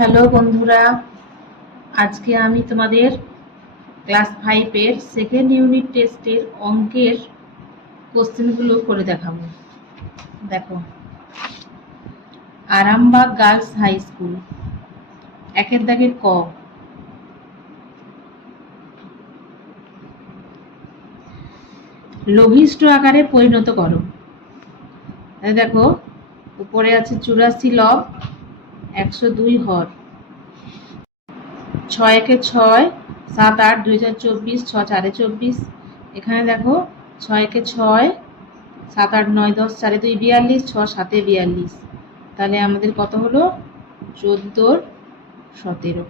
Hello বন্ধুরা, আজকে আমি তোমাদের ক্লাস 5-এর সেকেন্ড ইউনিট টেস্টের অঙ্কের কোশ্চেনগুলো করে দেখাবো। দেখো, আরামবাগ গার্লস হাই স্কুল, একের দাগে ক। লঘিষ্ঠ আকারে পরিণত করো। দেখো, উপরে আছে 84 লব, 102 হর, 6 একে 6, 7 8 2024, 6 4 24। এখানে দেখো 6 একে 6, 7 8 9 10 4 2 42, 6 7 42। তাহলে আমাদের কত হলো? 14 17।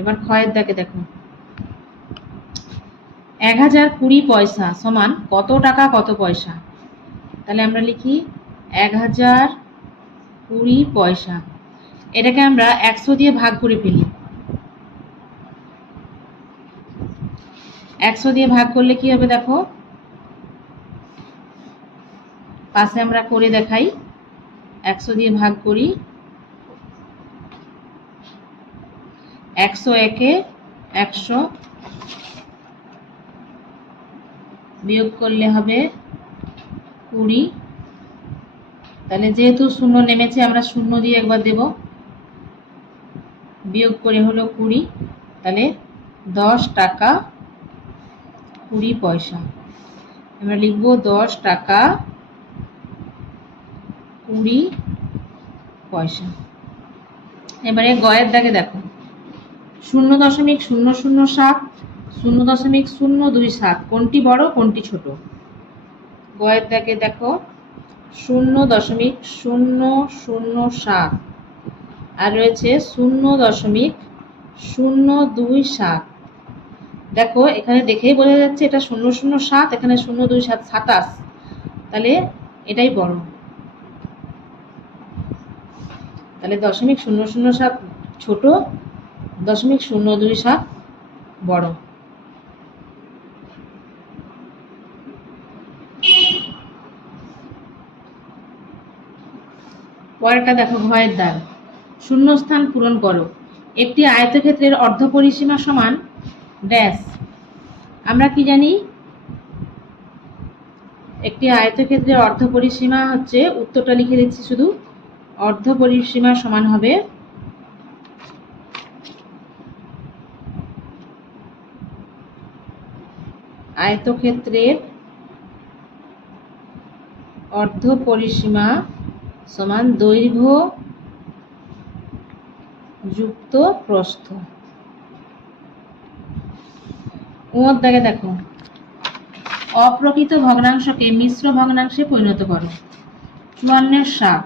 এবার ক্ষয়ের দাগে দেখো, 1020 পয়সা সমান কত টাকা কত পয়সা। তাহলে আমরা লিখি 1020 পয়সা। এটাকে আমরা 100 দিয়ে ভাগ করে ফেলি। 100 দিয়ে ভাগ করলে কি হবে দেখো, পাশে আমরা করে দেখাই। 100 দিয়ে ভাগ করি, 100 একে 100, বিয়োগ করলে হবে 20। তাহলে যেহেতু শূন্য নেমেছে আমরা শূন্য দিয়ে একবার দেব, বিয়োগ করে হলো 20। তাহলে 10 টাকা 20 পয়সা। আমরা লিখব 10 টাকা 20 পয়সা। এবারে গয়ের দাগে দেখো, 0.007, 0.027, কোনটি বড় কোনটি ছোট? গয়ের দাগে দেখো 0.007 আর রয়েছে 0.027। দেখো এখানে দেখেই বোঝা যাচ্ছে এটা 007, এখানে 0.27, 27। তাহলে এটাই বড়। তাহলে 0.007 ছোট, 0.027 বড়। পরেরটা দেখো, ঘয়ের দাগ, শূন্যস্থান পূরণ করো। একটি আয়তক্ষেত্রের অর্ধপরিসীমা সমান ড্যাশ। আমরা কি জানি? একটি আয়তক্ষেত্রের অর্ধপরিসীমা হচ্ছে, উত্তরটা লিখে দিচ্ছি শুধু, অর্ধপরিসীমা সমান হবে আয়তক্ষেত্রের অর্ধপরিসীমা সমান দৈর্ঘ্য যুক্ত প্রস্থ। ওর দাগে দেখো, অপ্রকৃত ভগ্নাংশকে মিশ্র ভগ্নাংশে পরিণত করো। 54/7,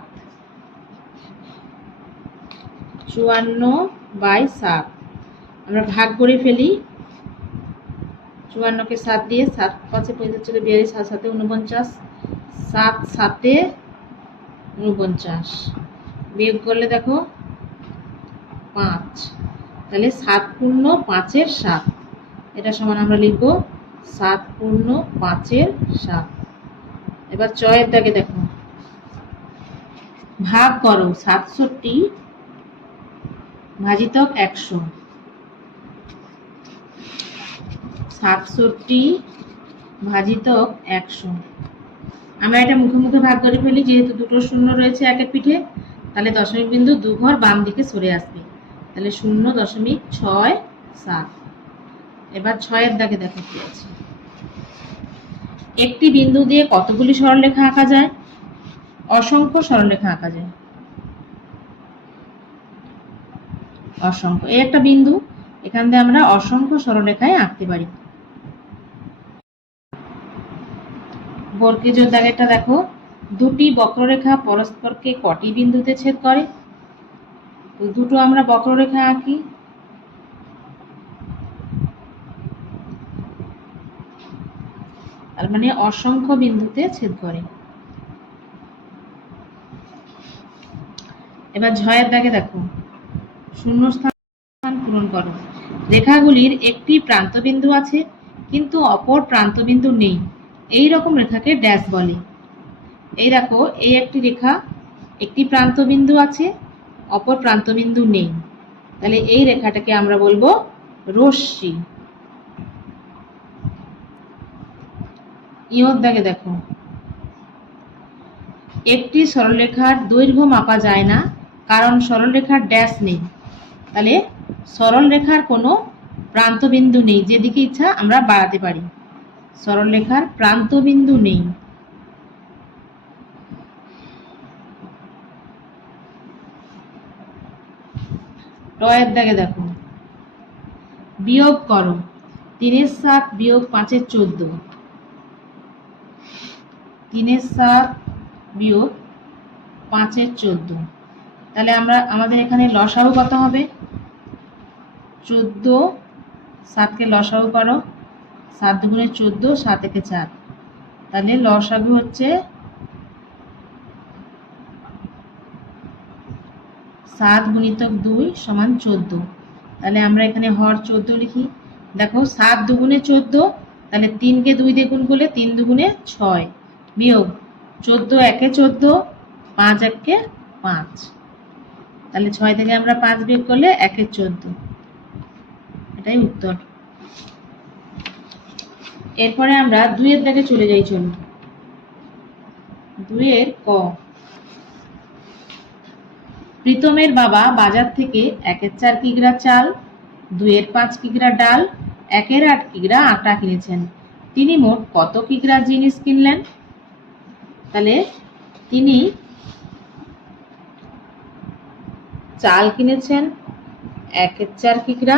54/7 আমরা ভাগ করে ফেলি। 54কে 7 দিয়ে, 7 5 45, 42, 7 7 49, 7 7 49, বিয়োগ করলে দেখো 5। তাহলে 7 পূর্ণ 5-এর 7, এটা সমান আমরা লিখব 7 পূর্ণ 5-এর 7। এবার চয়ের দাগে দেখো, ভাগ করো 67 ভাজিতক 100, 67 ভাজিতক 100। আমরা এটা মুখে মুখে ভাগ করে ফেলি, যেহেতু দুটো শূন্য রয়েছে একের পিঠে। তাহলে দশমিক বিন্দু 2 ঘর বাম দিকে সরে আসবে। তাহলে 0.67। এবার 6-এর দাগে দেখো কি আছে, একটি বিন্দু দিয়ে কতগুলি সরলরেখা আঁকা যায়? অসংখ্য সরলরেখা আঁকা যায়, অসংখ্য। এই একটা বিন্দু, এখান দিয়ে আমরা অসংখ্য সরলরেখায় আঁকতে পারি। বর্গের দাগেরটা দেখো, দুটি বক্ররেখা পরস্পরকে কটি বিন্দুতে ছেদ করে? তো দুটো আমরা বক্ররেখা আঁকি। তার মানে অসংখ্য বিন্দুতে ছেদ করে। এবার ঝয়ের দাগে দেখো, শূন্যস্থান পূরণ করো। রেখাগুলির একটি প্রান্তবিন্দু আছে কিন্তু অপর প্রান্তবিন্দু নেই, এই রকম রেখাকে ড্যাশ বলে। এই দেখো, এই একটি রেখা, একটি প্রান্তবিন্দু আছে, অপর প্রান্তবিন্দু নেই, তাহলে এই রেখাটাকে আমরা বলবো রশ্মি। ইয়োর দাগে দেখো, একটি সরলরেখার দৈর্ঘ্য মাপা যায় না কারণ সরলরেখার ড্যাশ নেই। তাহলে সরলরেখার কোনো প্রান্তবিন্দু নেই, যেদিকে ইচ্ছা আমরা বাড়াতে পারি। সরলরেখার প্রান্তবিন্দু নেই। টয়ের দাগে দেখো, বিয়োগ করো 3 এর 7 বিয়োগ 5 এর 14। 3 এর 7 বিয়োগ 5 এর 14। তাহলে আমাদের এখানে লসাগু কত হবে? 14, 7কে লসাগু করো, 7 দুগুণে 14, 7 একে 4। তাহলে লসাগু হচ্ছে 7 গুণিতক 2 সমান 14। তাহলে আমরা এখানে হর 14 লিখি। দেখো 7 দুগুণে 14, তাহলে 3কে 2 দিয়ে গুণ করলে 3 দুগুণে 6 বিয়োগ 14 একে 14, 5 একে 5। তাহলে 6 থেকে আমরা 5 বিয়োগ করলে 1 এর 14। এটাই উত্তর। এরপরে আমরা 2 এর দাগে চলে যাই। চলুন 2 এর ক। প্রীতমের বাবা বাজার থেকে 1 এর 4 কিগ্রা চাল, 2 এর 5 কিগ্রা ডাল, 1 এর 8 কিগ্রা আটা কিনেছেন। তিনি মোট কত কিগ্রা জিনিস কিনলেন? তাহলে তিনি চাল কিনেছেন 1 এর 4 কিগ্রা,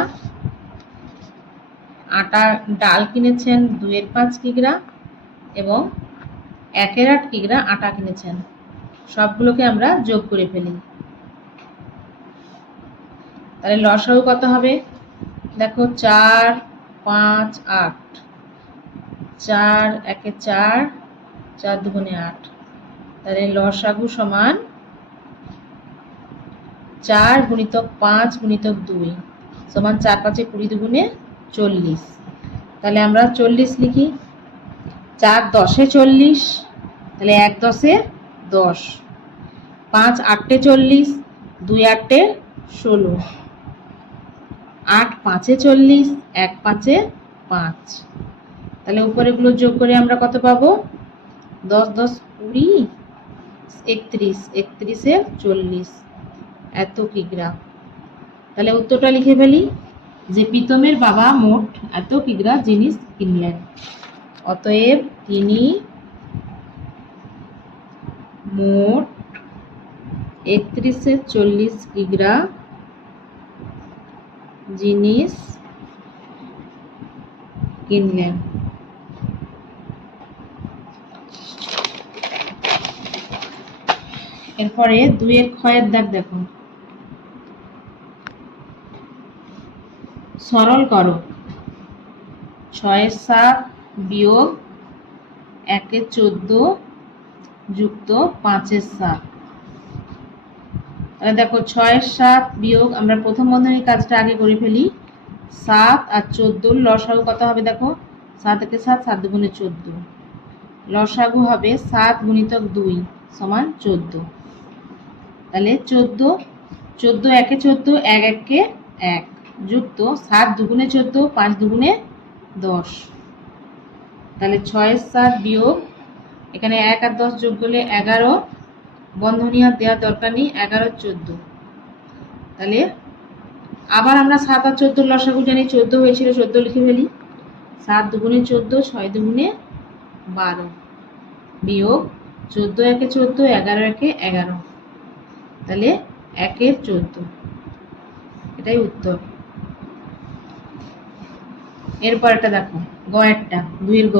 আটা ডাল কিনেছেন 2 এর 5 কিগ্রা এবং 1 এর 8 কিগ্রা আটা কিনেছেন। সবগুলোকে আমরা যোগ করে ফেলি। তাহলে লসাগু কত হবে? দেখো 4, 5, 8। 4 একে 4, 4 দুগুণে 8। তাহলে লসাগু সমান 4 গুণিতক 5 গুণিতক 2 সমান 4 5 20 দুগুণে 40। তাহলে আমরা 40 লিখি। 4 10 40, তাহলে 1 10 10। 5 8 40, 2 8 16। 8 5 40, 1 5 5। তাহলে উপরেগুলো যোগ করে আমরা কত পাবো? 10 10 20, 31, 31 এ 40 এত কিগ্রা। তাহলে উত্তরটা লিখে ফেলি যে প্রীতমের বাবা মোট এত কিগ্রা জিনিস কিনলেন। অতএব তিনি মোট 31 এ 40 কিগ্রা জিনিস কিনলেন। এরপরে 2 এর ক্ষয়ের দাগ দেখো, সরল করো 6 এর 7 বিয়োগ 1 এর 14 যুক্ত 5 এর 7। তাহলে দেখো 6 এর 7 বিয়োগ, আমরা প্রথম বন্ধনীর কাজটা আগে করে ফেলি। 7 আর 14 লসাগু কত হবে? দেখো 7 একে 7, 7 দুগুণে 14। লসাগু হবে 7 গুণিতক 2 সমান 14। তাহলে 14, 14 একে 14, 1 একে 1 যুক্ত 7 দুগুণে 14, 5 দুগুণে 10। তাহলে 6 এর 7 বিয়োগ, এখানে 1 আর 10 যোগ করলে 11, বন্ধনী আর দেওয়ার দরকার নেই, 11 14। তাহলে আবার আমরা 7 আর 14 লসাগু জানি, 14 হয়েছিল, 14 লিখে ফেলি। 7 দুগুণে 14, 6 দুগুণে 12 বিয়োগ 14 একে 14, 11 একে 11। তাহলে 1 এর 14। এটাই উত্তর। এরপর একটা দেখো গ একটা, 2 এর গ।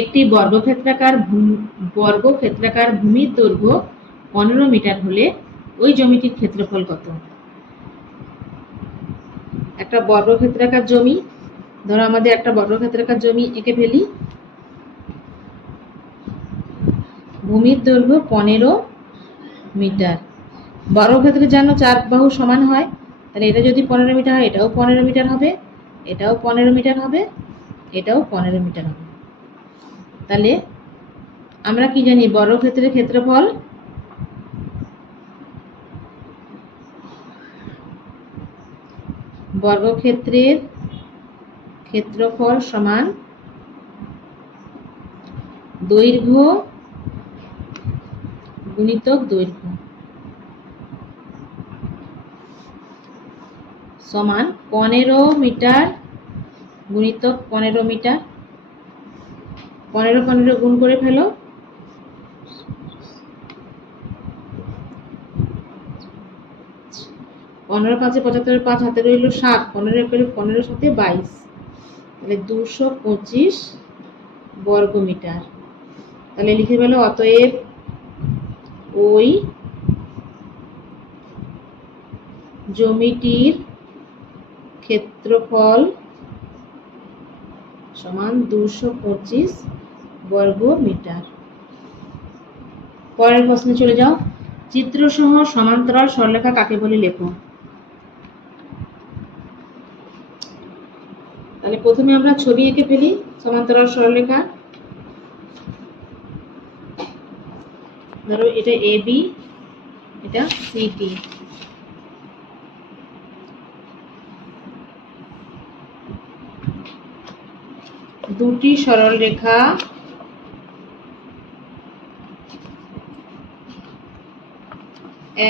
একটি বর্গক্ষেত্রাকার ভূমির দৈর্ঘ্য 15 মিটার হলে ওই জমিটির ক্ষেত্রফল কত? একটা বর্গক্ষেত্রাকার জমি, ধরো আমাদের একটা বর্গক্ষেত্রাকার জমি এঁকে ফেলি। ভূমির দৈর্ঘ্য 15 মিটার। বর্গক্ষেত্রে জানো 4 বাহু সমান হয়, তাহলে এটা যদি 15 মিটার হয়, এটাও 15 মিটার হবে, এটাও 15 মিটার হবে, এটাও 15 মিটার হবে। তাহলে আমরা কি জানি? বর্গক্ষেত্রের ক্ষেত্রফল বর্গক্ষেত্রের ক্ষেত্রফল সমান দৈর্ঘ্য গুণিতক দৈর্ঘ্য সমান 15 মিটার গুণিতক 15 মিটার। 15 15 গুণ করে ফেলো। 15 5 75, 5 হাতে রইল 7, 15 করে 15 সাথে 22, তাহলে 225 বর্গ মিটার। তাহলে লিখে ফেলো, অতএব ওই জমিটির ক্ষেত্রফল সমান 225 বর্গ মিটার। পরের প্রশ্নে চলে যাও। চিত্রসহ সমান্তরাল সরলরেখা কাকে বলে লেখো। তাহলে প্রথমে আমরা ছবি এঁকে ফেলি সমান্তরাল সরলরেখা। ধরো এটা AB, এটা CD। দুটি সরল রেখা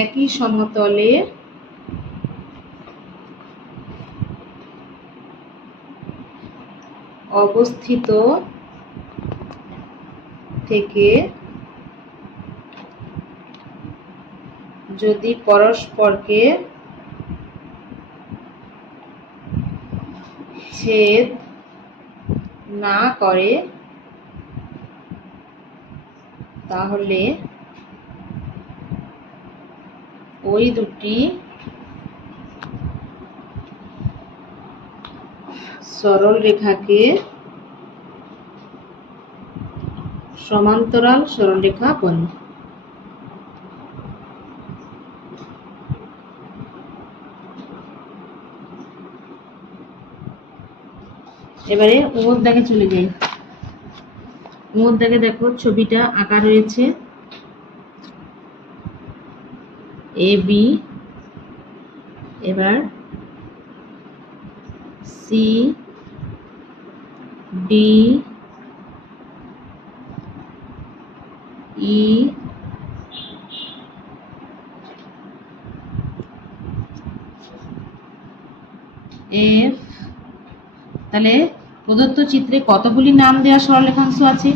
একই সমতলে অবস্থিত থেকে যদি পরস্পরকে ছেদ না করে তাহলে ওই দুটি সরল রেখাকে সমান্তরাল সরলরেখা বলে। এবারে ওর দাগে চলে যাই। ওর দাগে দেখো ছবিটা আঁকা রয়েছে AB, এবার CD, E, F। তাহলে প্রদত্ত চিত্রে কতগুলি নাম দেওয়া সরলরেখাংশ আছে।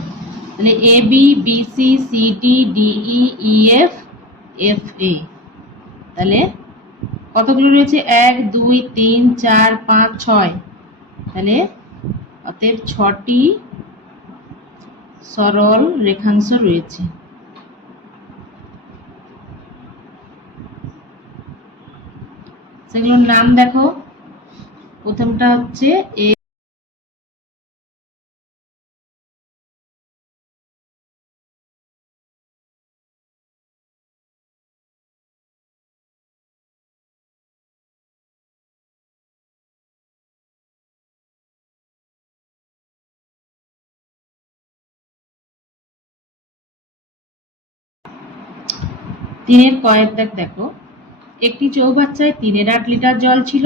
তাহলে AB, BC, CD, DE, EF, FA। তাহলে কতগুলো রয়েছে, 1 2 3 4 5 6। তাহলে অতএব 6টি সরল রেখাংশ রয়েছে। সেগুলোর নাম দেখো। প্রথমটা হচ্ছে তিনের কয়েক দাগ দেখো। একটি চৌবাচ্চায় 3-এর 8 লিটার জল ছিল।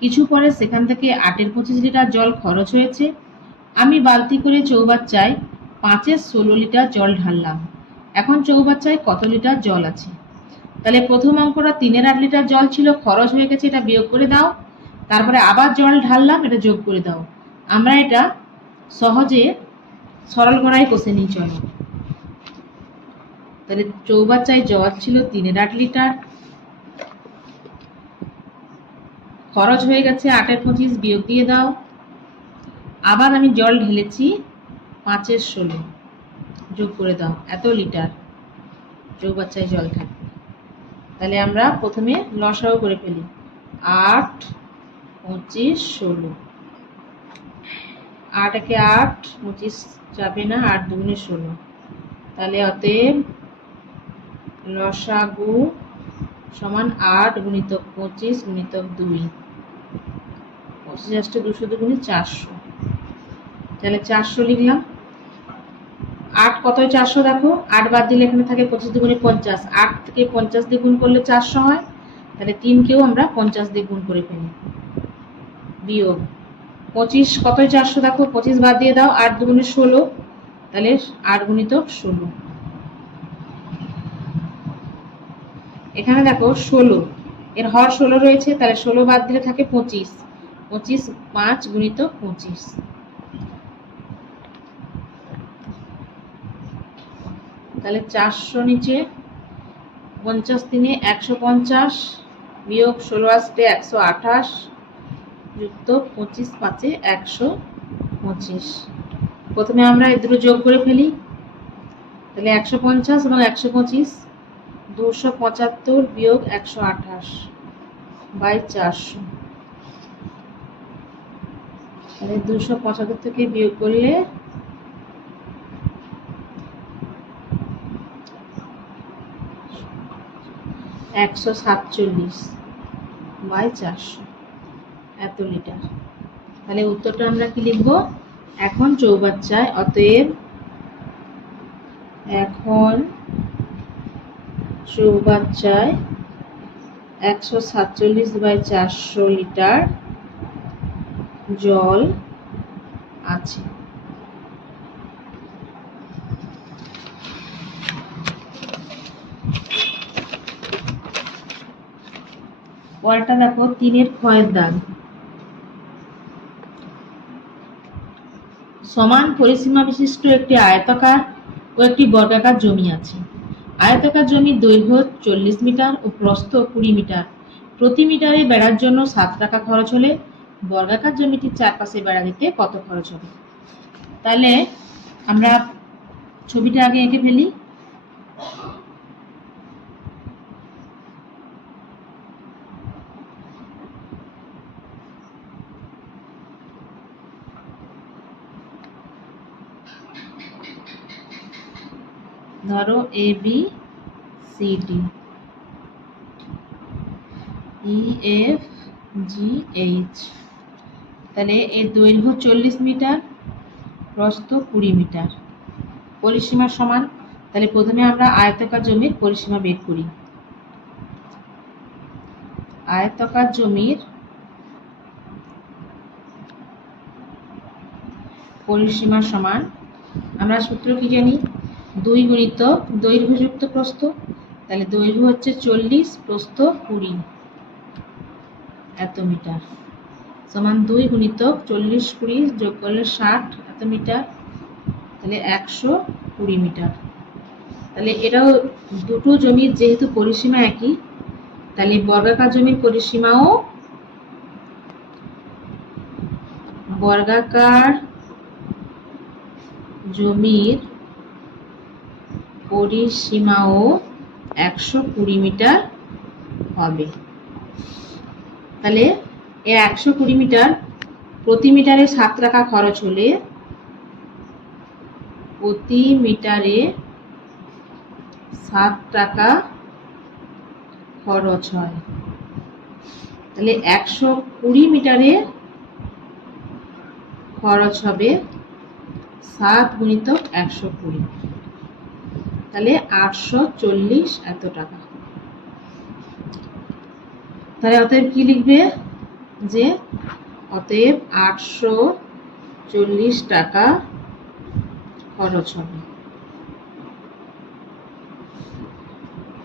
কিছু পরে সেখান থেকে 8-এর 25 লিটার জল খরচ হয়েছে। আমি বালতি করে চৌবাচ্চায় 5-এর 16 লিটার জল ঢাললাম। এখন চৌবাচ্চায় কত লিটার জল আছে। তাহলে প্রথম অঙ্কটা 3-এর 8 লিটার জল ছিল, খরচ হয়ে গেছে, এটা বিয়োগ করে দাও। তারপরে আবার জল ঢাললাম, এটা যোগ করে দাও। আমরা এটা সহজে সরল করাই কষে নিই, চলো। তাহলে চৌবাচ্চায় জল ছিল 3-এর 8 লিটার, খরচ হয়ে গেছে 8-এর 25, বিয়োগ দিয়ে দাও। আবার আমি জল ঢেলেছি 5-এর 16, যোগ করে দাও। এত লিটার চৌবাচ্চায় জল থাকবে। তাহলে আমরা প্রথমে লসাগু করে ফেলি। 8 25 16, 8 একে 8, 25 যাবে না, 8 দুগুণে 16। তাহলে অতএব লসাগু সমান 8 গুণিতক 25 গুণিতক 2, 25 200 দুগুণে 400। তাহলে 400 লিখলাম। 8 কত হয় 400 দেখো, 8 বাদ দিলে এখানে থাকে 25 দুগুণে 50, 8 থেকে 50 দিয়ে গুণ করলে 400 হয়। তাহলে 3কেও আমরা 50 দিয়ে গুণ করে ফেলি। বিয়োগ 25 কতই 400, দেখো 25 বাদ দিয়ে দাও, 8 দুগুণে 16, তাহলে 8 গুণিতক 16। এখানে দেখো 16 এর হর 16 রয়েছে, তাহলে 16 বাদ দিলে থাকে 25, 25 5 গুণিতক 25। তাহলে 400 নিচে 50 দিনে 150 বিয়োগ 16 আসতে 128 যুক্ত 25 5 125। প্রথমে আমরা এই দুটো যোগ করে ফেলি, তাহলে 150 এবং 125 275 বিয়োগ 128 বাই 400। তাহলে 275 থেকে বিয়োগ করলে 147 বাই 400, এত লিটার। তাহলে উত্তরটা আমরা কি লিখব? এখন চৌবাচ্চায়, অতএব এখন চৌবাচ্চায় 147 বাই 400 লিটার জল আছে। পরেরটা দেখো 3 ক্ষয়ের দাগ। সমান পরিসীমা বিশিষ্ট একটি আয়তাকার ও একটি বর্গাকার জমি আছে। আয়তাকার জমির দৈর্ঘ্য 40 মিটার ও প্রস্থ 20 মিটার। প্রতি মিটারে বেড়ার জন্য 7 টাকা খরচ হলে বর্গাকার জমিটির চারপাশে বেড়া দিতে কত খরচ হবে? তাহলে আমরা ছবিটা আগে এঁকে ফেলি। ধরো A B C D, E F G H. তাহলে এর দৈর্ঘ্য 40 মিটার, প্রস্থ 20 মিটার, পরিসীমা সমান। তাহলে প্রথমে আমরা আয়তাকার জমির পরিসীমা বের করি। আয়তাকার জমির পরিসীমা সমান, আমরা সূত্র কি জানি? 2 গুণিতক দৈর্ঘ্য যুক্ত প্রস্থ। তাহলে দৈর্ঘ্য হচ্ছে 40, প্রস্থ 20, এত মিটার, সমান 2 গুণিতক 40 20 যোগ করলে 60, এত মিটার, তাহলে 120 মিটার। তাহলে এটাও দুটো জমির যেহেতু পরিসীমা একই, তাহলে বর্গাকার জমির পরিসীমাও বর্গাকার জমির পরিসীমাও 120 মিটার হবে। তাহলে এর 120 মিটার, প্রতি মিটারে 7 টাকা খরচ হলে প্রতি মিটারে 7 টাকা খরচ হয়। তাহলে 120 মিটারে খরচ হবে 7 গুণিতক 120, তাহলে 840 এত টাকা। তাহলে অতএব কি লিখবে? যে অতএব 840 টাকা খরচ হবে।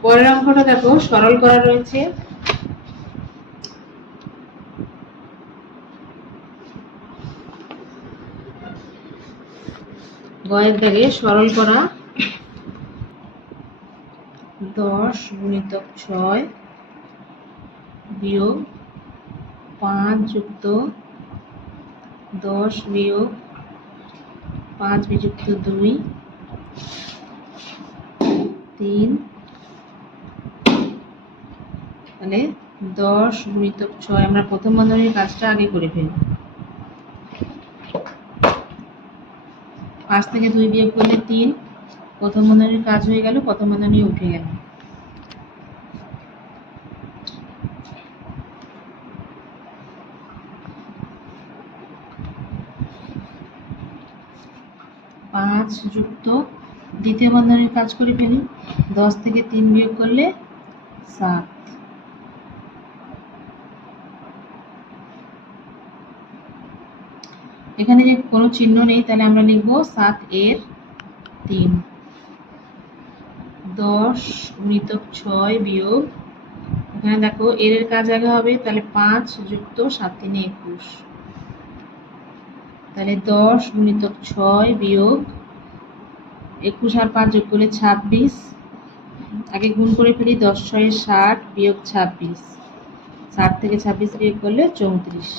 পরের অঙ্কটা দেখো, সরল করা রয়েছে। গয়ের দাগে সরল করা, 10 গুণিতক 6 বিয়োগ 5 যুক্ত 10 বিয়োগ 5 বিযুক্ত 2 3। তাহলে 10 গুণিতক 6, আমরা প্রথম বন্ধনীর কাজটা আগে করে ফেলি। 5 থেকে 2 বিয়োগ করলে 3, প্রথম বন্ধনীর কাজ হয়ে গেল, প্রথম বন্ধনী উঠে গেল। 5 যুক্ত দ্বিতীয় বন্ধনীর কাজ করে ফেলি। 10 থেকে 3 বিয়োগ করলে 7, এখানে যে কোনো চিহ্ন নেই, তাহলে আমরা লিখবো 7 এর 3। 10 গুণিতক 6 বিয়োগ, এখানে দেখো এর কাজ আগে হবে, তাহলে 5 যুক্ত 7 3 21, তাহলে 10 গুণিতক 6 বিয়োগ 21 আর 5 যোগ করলে 26, আগে গুণ করে ফেলি, 10 6 60 বিয়োগ 26, 60 থেকে 26 বিয়োগ করলে 34।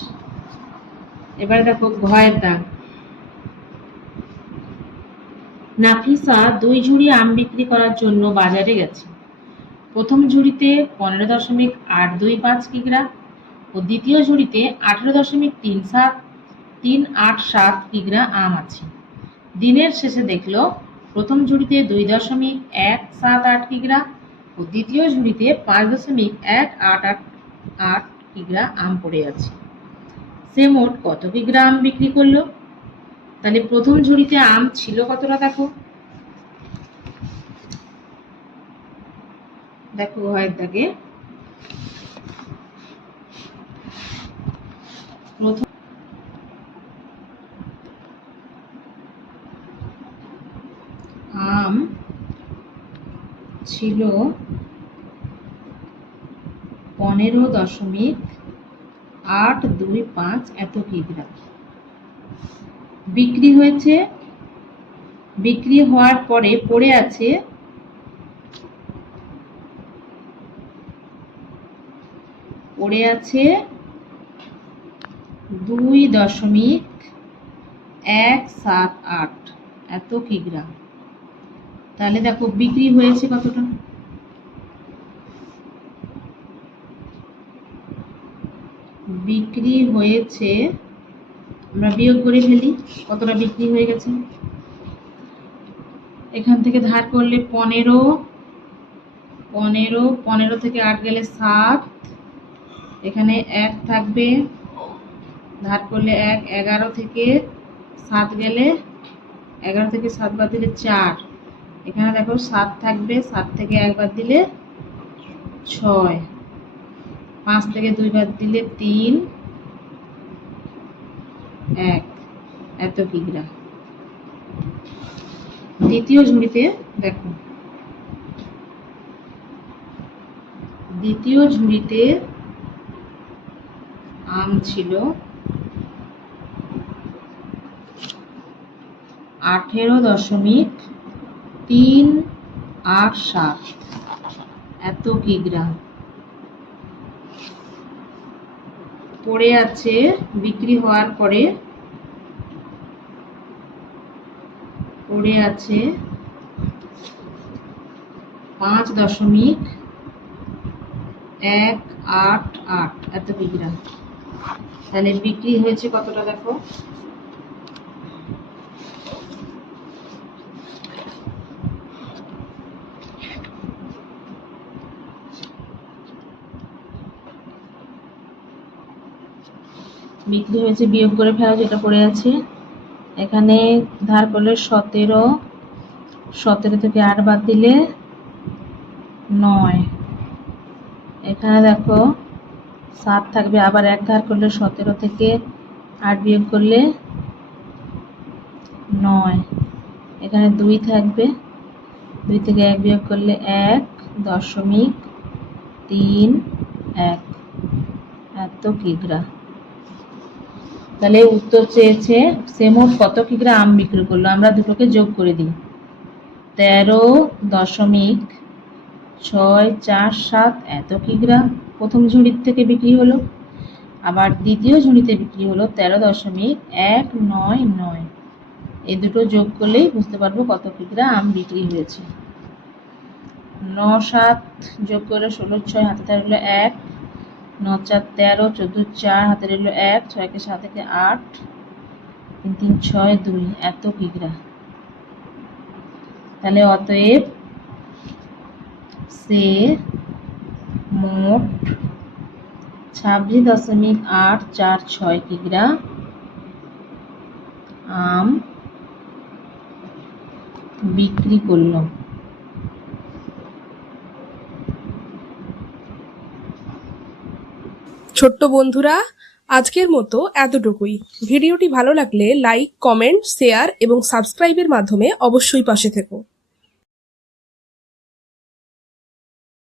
এবারে দেখো ঘয়ের দাগ। নাফিসা 2 ঝুড়ি আম বিক্রি করার জন্য বাজারে গেছে। প্রথম ঝুড়িতে 15.825 কিগ্রা ও দ্বিতীয় ঝুড়িতে 18.387 কিগ্রা আম আছে। দিনের শেষে দেখলো প্রথম ঝুড়িতে 2.178 কিগ্রা ও দ্বিতীয় ঝুড়িতে 5.188 কিগ্রা আম পড়ে আছে। সে মোট কত কিগ্রা আম বিক্রি করলো? তাহলে প্রথম ঝুড়িতে আম ছিল কতটা দেখো, দেখো ঘয়ের দাগে প্রথম আম ছিল 15.825 এত কিগ্রা। বিক্রি হয়েছে, বিক্রি হওয়ার পরে পড়ে আছে 2.178 এত কিগ্রা। তাহলে দেখো বিক্রি হয়েছে কতটা, বিক্রি হয়েছে, আমরা বিয়োগ করে ফেলি কতটা বিক্রি হয়ে গেছে। এখান থেকে ধার করলে 15, 15 থেকে 8 গেলে 7, এখানে 1 থাকবে, ধার করলে 1, 11 থেকে 7 গেলে, 11 থেকে 7 বাদ দিলে 4, এখানে দেখো 7 থাকবে, 7 থেকে 1 বাদ দিলে 6, 5 থেকে 2 বাদ দিলে 3, 1 এত কিগ্রা। দ্বিতীয় ঝুড়িতে দেখো, দ্বিতীয় ঝুড়িতে আম ছিল 18.387 এত কিগ্রা। পড়ে আছে, বিক্রি হওয়ার পরে পড়ে আছে 5.188 এত কিগ্রা। তাহলে বিক্রি হয়েছে কতটা দেখো, বিক্রি হয়েছে বিয়োগ করে ফেলা, যেটা পড়ে আছে। এখানে ধার করলে 17, 17 থেকে 8 বাদ দিলে 9, এখানে দেখো 7 থাকবে, আবার 1 ধার করলে 17 থেকে 8 বিয়োগ করলে 9, এখানে 2 থাকবে, 2 থেকে 1 বিয়োগ করলে 1.31 এত কিগ্রা। তাহলে উত্তর চেয়েছে সে মোট কত কিগ্রা আম বিক্রি করলো, আমরা দুটোকে যোগ করে দিই। 13.647 এত কিগ্রা প্রথম ঝুড়ির থেকে বিক্রি হলো, আবার দ্বিতীয় ঝুড়িতে বিক্রি হলো 13.199, এই দুটো যোগ করলেই বুঝতে পারবো কত কিগ্রা আম বিক্রি হয়েছে। 9 7 যোগ করে 16 6 হাতে থাকলো 1, 9 4 13, 14 4 হাতে রইল 1, 6 কে 7 থেকে 8, 3 3 6 2 এত কিগ্রা। তাহলে অতএব সে মোট 26.846 কিগ্রা আম বিক্রি করলো। ছোট্ট বন্ধুরা, আজকের মতো এতটুকুই। ভিডিওটি ভালো লাগলে লাইক, কমেন্ট, শেয়ার এবং সাবস্ক্রাইবের মাধ্যমে অবশ্যই পাশে থেকো।